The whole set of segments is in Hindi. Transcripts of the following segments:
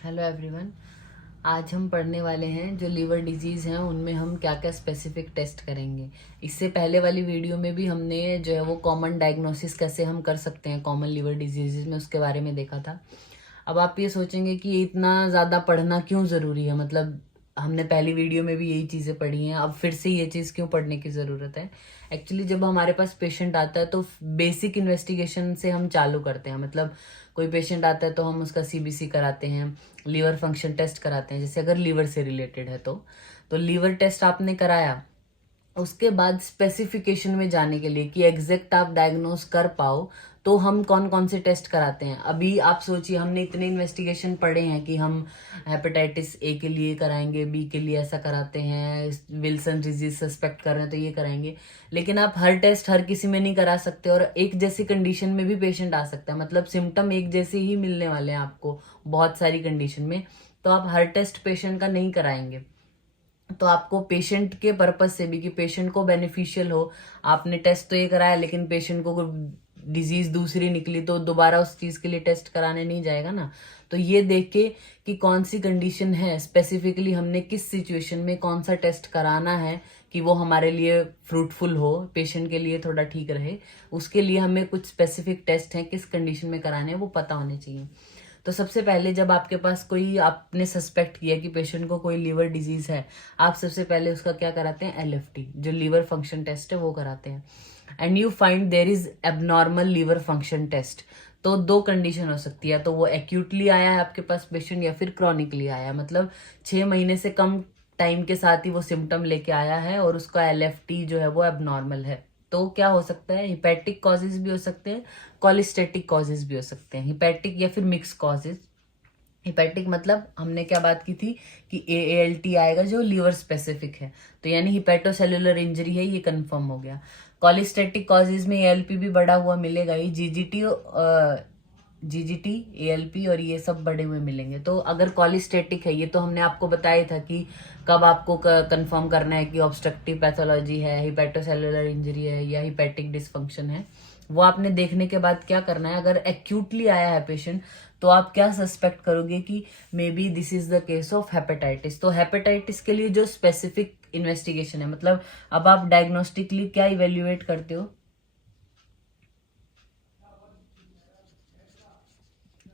Hello everyone. आज हम पढ़ने वाले हैं जो लीवर डिजीज़ हैं उनमें हम क्या क्या स्पेसिफिक टेस्ट करेंगे। इससे पहले वाली वीडियो में भी हमने जो है वो कॉमन डायग्नोसिस कैसे हम कर सकते हैं कॉमन लीवर डिजीज़ में, उसके बारे में देखा था। अब आप ये सोचेंगे कि इतना ज़्यादा पढ़ना क्यों ज़रूरी है, मतलब हमने पहली वीडियो में भी यही चीज़ें पढ़ी हैं, अब फिर से ये चीज़ क्यों पढ़ने की ज़रूरत है। एक्चुअली जब हमारे पास पेशेंट आता है तो बेसिक इन्वेस्टिगेशन से हम चालू करते हैं। मतलब कोई पेशेंट आता है तो हम उसका सीबीसी कराते हैं, लीवर फंक्शन टेस्ट कराते हैं, जैसे अगर लीवर से रिलेटेड है तो लीवर टेस्ट आपने कराया। उसके बाद स्पेसिफिकेशन में जाने के लिए कि एग्जैक्ट आप डायग्नोस कर पाओ तो हम कौन कौन से टेस्ट कराते हैं। अभी आप सोचिए, हमने इतने इन्वेस्टिगेशन पढ़े हैं कि हम हेपेटाइटिस ए के लिए कराएंगे, बी के लिए ऐसा कराते हैं, विल्सन डिजीज सस्पेक्ट कर रहे हैं तो ये कराएंगे। लेकिन आप हर टेस्ट हर किसी में नहीं करा सकते, और एक जैसी कंडीशन में भी पेशेंट आ सकता है, मतलब सिम्टम एक जैसे ही मिलने वाले हैं आपको बहुत सारी कंडीशन में, तो आप हर टेस्ट पेशेंट का नहीं कराएंगे। तो आपको पेशेंट के पर्पज से भी, कि पेशेंट को बेनिफिशियल हो, आपने टेस्ट तो ये कराया लेकिन पेशेंट को डिजीज दूसरी निकली तो दोबारा उस चीज के लिए टेस्ट कराने नहीं जाएगा ना। तो ये देख के कि कौन सी कंडीशन है, स्पेसिफिकली हमने किस सिचुएशन में कौन सा टेस्ट कराना है कि वो हमारे लिए फ्रूटफुल हो, पेशेंट के लिए थोड़ा ठीक रहे, उसके लिए हमें कुछ स्पेसिफिक टेस्ट हैं किस कंडीशन में कराने हैं वो पता होने चाहिए। तो सबसे पहले जब आपके पास कोई, आपने सस्पेक्ट किया कि पेशेंट को कोई लीवर डिजीज है, आप सबसे पहले उसका क्या कराते हैं, एलएफटी जो लीवर फंक्शन टेस्ट है वो कराते हैं। And you find there is abnormal liver function test. तो दो कंडीशन हो सकती है, तो वो एक्यूटली आया है आपके पास पेशेंट या फिर क्रॉनिकली आया है, मतलब 6 महीने से कम टाइम के साथ ही वो सिम्टम लेके आया है और उसका एलएफटी जो है वो एबनॉर्मल है। तो क्या हो सकता है, हिपैटिक कॉजेज भी हो सकते हैं, कॉलिस्टेटिक कॉजेज भी हो सकते हैं, हिपैटिक या फिर मिक्स कॉजेज। हिपैटिक मतलब हमने क्या बात की थी कि एएलटी आएगा जो लीवर स्पेसिफिक है, तो यानी हिपैटोसेलुलर इंजरी है, ये कंफर्म हो गया। कॉलिस्टेटिक कॉजेज में एएलपी भी बढ़ा हुआ मिलेगा ही, जीजीटी एएलपी और ये सब बढ़े हुए मिलेंगे। तो अगर कॉलिस्टेटिक है, ये तो हमने आपको बताया था कि कब आपको कंफर्म करना है कि ऑब्स्ट्रक्टिव पैथोलॉजी है, हिपैटोसेलुलर इंजरी है या हिपैटिक डिसफंक्शन है। वो आपने देखने के बाद क्या करना है, अगर एक्यूटली आया है पेशेंट तो आप क्या सस्पेक्ट करोगे कि may be this is the case of hepatitis. तो हेपेटाइटिस के लिए जो स्पेसिफिक इन्वेस्टिगेशन है, मतलब अब आप डायग्नोस्टिकली क्या इवेल्युएट करते हो,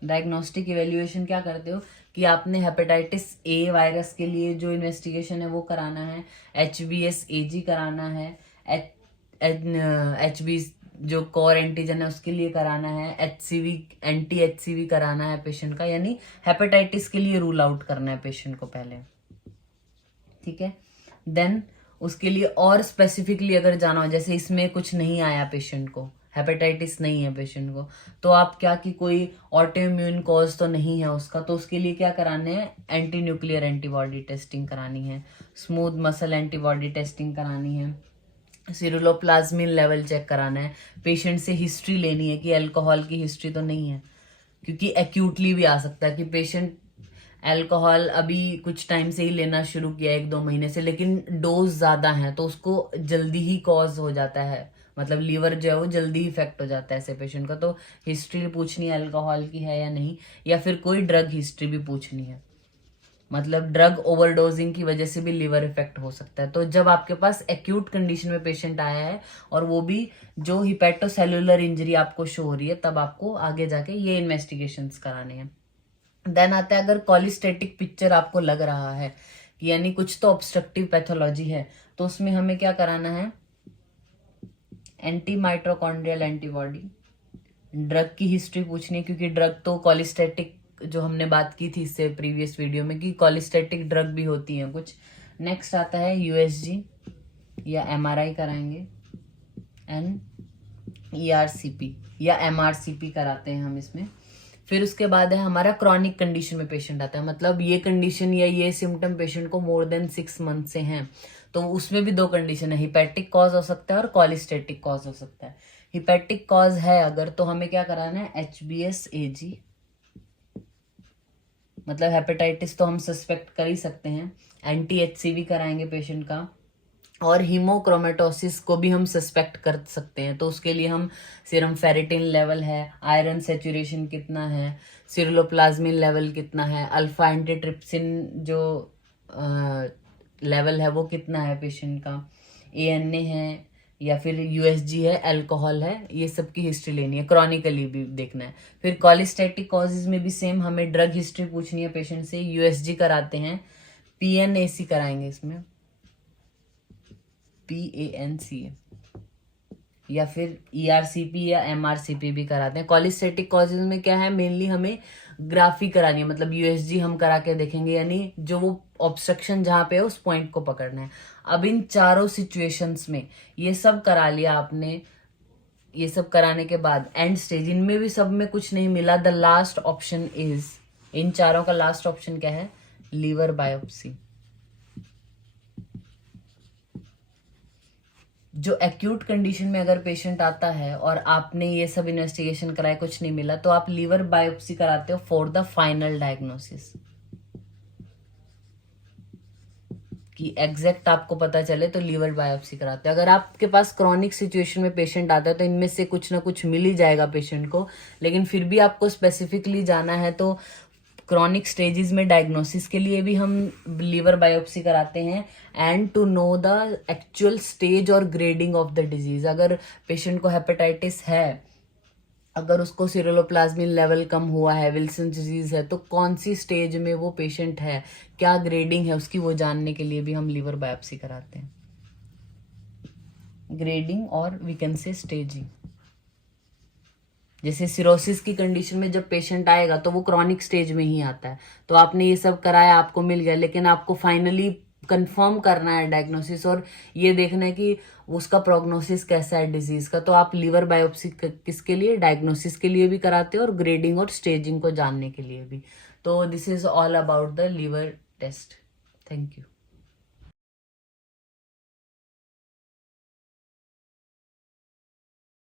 डायग्नोस्टिक इवेल्युएशन क्या करते हो कि आपने हेपेटाइटिस ए वायरस के लिए जो इन्वेस्टिगेशन है वो कराना है, HBsAg कराना है, HB जो कोर एंटीजन है उसके लिए कराना है, HCV एंटी HCV कराना है पेशेंट का, यानी हेपेटाइटिस के लिए रूल आउट करना है पेशेंट को पहले। ठीक है, देन उसके लिए और स्पेसिफिकली अगर जाना हो, जैसे इसमें कुछ नहीं आया पेशेंट को, हेपेटाइटिस नहीं है पेशेंट को, तो आप क्या कि कोई ऑटोइम्यून कॉज तो नहीं है उसका, तो उसके लिए क्या कराने हैं, एंटी न्यूक्लियर एंटीबॉडी टेस्टिंग करानी है, स्मूथ मसल एंटीबॉडी टेस्टिंग करानी है, सिरुलोप्लाज्मिन लेवल चेक कराना है, पेशेंट से हिस्ट्री लेनी है कि अल्कोहल की हिस्ट्री तो नहीं है, क्योंकि एक्यूटली भी आ सकता है कि पेशेंट अल्कोहल अभी कुछ टाइम से ही लेना शुरू किया 1-2 महीने से, लेकिन डोज ज्यादा है तो उसको जल्दी ही कॉज हो जाता है, मतलब लीवर जो है वो जल्दी इफेक्ट हो जाता है ऐसे पेशेंट का। तो हिस्ट्री पूछनी है अल्कोहल की है या नहीं, या फिर कोई ड्रग हिस्ट्री भी पूछनी है, मतलब ड्रग ओवरडोजिंग की वजह से भी लिवर इफेक्ट हो सकता है। तो जब आपके पास एक्यूट कंडीशन में पेशेंट आया है और वो भी जो हिपैटोसेलुलर इंजरी आपको शो हो रही है, तब आपको आगे जाके ये इन्वेस्टिगेशंस कराने हैं। देन आता है, अगर कॉलिस्टेटिक पिक्चर आपको लग रहा है कि यानी कुछ तो ऑब्स्ट्रक्टिव पैथोलॉजी है, तो उसमें हमें क्या कराना है, एंटी माइट्रोकॉन्ड्रियल एंटीबॉडी, ड्रग की हिस्ट्री पूछनी है, क्योंकि ड्रग तो कॉलिस्टेटिक, जो हमने बात की थी इससे प्रीवियस वीडियो में कि कॉलिस्टेटिक ड्रग भी होती हैं कुछ। नेक्स्ट आता है यूएसजी या एमआरआई कराएंगे, एंड ईआरसीपी या एमआरसीपी कराते हैं हम इसमें। फिर उसके बाद है हमारा क्रॉनिक कंडीशन में पेशेंट आता है, मतलब ये कंडीशन या ये सिम्टम पेशेंट को मोर देन 6 मंथ से हैं, तो उसमें भी दो कंडीशन है, हिपैटिक कॉज हो सकता है और कॉलिस्टेटिक कॉज हो सकता है। हिपैटिक कॉज है अगर, तो हमें क्या कराना है, HBsAg, मतलब हेपेटाइटिस तो हम सस्पेक्ट कर ही सकते हैं, एंटी HCV कराएंगे पेशेंट का, और हीमोक्रोमेटोसिस को भी हम सस्पेक्ट कर सकते हैं। तो उसके लिए हम सीरम फेरिटिन लेवल है, आयरन सेचुरेशन कितना है, सिरुलोप्लाज्मिन लेवल कितना है, अल्फा एंटीट्रिप्सिन जो लेवल है वो कितना है पेशेंट का, ANA है या फिर USG है, अल्कोहल है, ये सब की हिस्ट्री लेनी है। क्रॉनिकली भी देखना है। फिर कॉलिस्टेटिक कॉजेज में भी सेम हमें ड्रग हिस्ट्री पूछनी है पेशेंट से। USG कराते हैं, PNAC कराएंगे इसमें, PANCA, या फिर ERCP या MRCP भी कराते हैं। कॉलिस्टेटिक कॉजेज में क्या है, मेनली हमें ग्राफी करानी है, मतलब USG हम करा के देखेंगे, यानी जो वो ऑब्स्ट्रक्शन जहाँ पे है उस पॉइंट को पकड़ना है। अब इन चारों सिचुएशंस में ये सब करा लिया आपने, ये सब कराने के बाद एंड स्टेज, इनमें भी सब में कुछ नहीं मिला, द लास्ट ऑप्शन इज, इन चारों का लास्ट ऑप्शन क्या है, लीवर बायोप्सी। जो एक्यूट कंडीशन में अगर पेशेंट आता है और आपने ये सब इन्वेस्टिगेशन कराया, कुछ नहीं मिला, तो आप लीवर बायोप्सी कराते हो फॉर द फाइनल डायग्नोसिस, कि एग्जैक्ट आपको पता चले, तो लीवर बायोप्सी कराते हो। अगर आपके पास क्रॉनिक सिचुएशन में पेशेंट आता है तो इनमें से कुछ ना कुछ मिल ही जाएगा पेशेंट को, लेकिन फिर भी आपको स्पेसिफिकली जाना है तो क्रॉनिक स्टेजेस में डायग्नोसिस के लिए भी हम लीवर बायोप्सी कराते हैं, and to know the actual stage और ग्रेडिंग ऑफ द डिजीज। अगर पेशेंट को हेपेटाइटिस है, अगर उसको सिरुलोप्लाज्मिन लेवल कम हुआ है, विल्सन डिजीज है, तो कौन सी स्टेज में वो पेशेंट है, क्या ग्रेडिंग है उसकी, वो जानने के लिए भी हम लीवर बायोप्सी कराते हैं। ग्रेडिंग और वी कैन से स्टेजिंग। जैसे सिरोसिस की कंडीशन में जब पेशेंट आएगा तो वो क्रॉनिक स्टेज में ही आता है, तो आपने ये सब कराया, आपको मिल गया, लेकिन आपको फाइनली कंफर्म करना है डायग्नोसिस और ये देखना है कि उसका प्रोग्नोसिस कैसा है डिजीज का, तो आप लीवर बायोप्सी किसके लिए, डायग्नोसिस के लिए भी कराते हो और ग्रेडिंग और स्टेजिंग को जानने के लिए भी। तो this is all about the liver test. Thank you.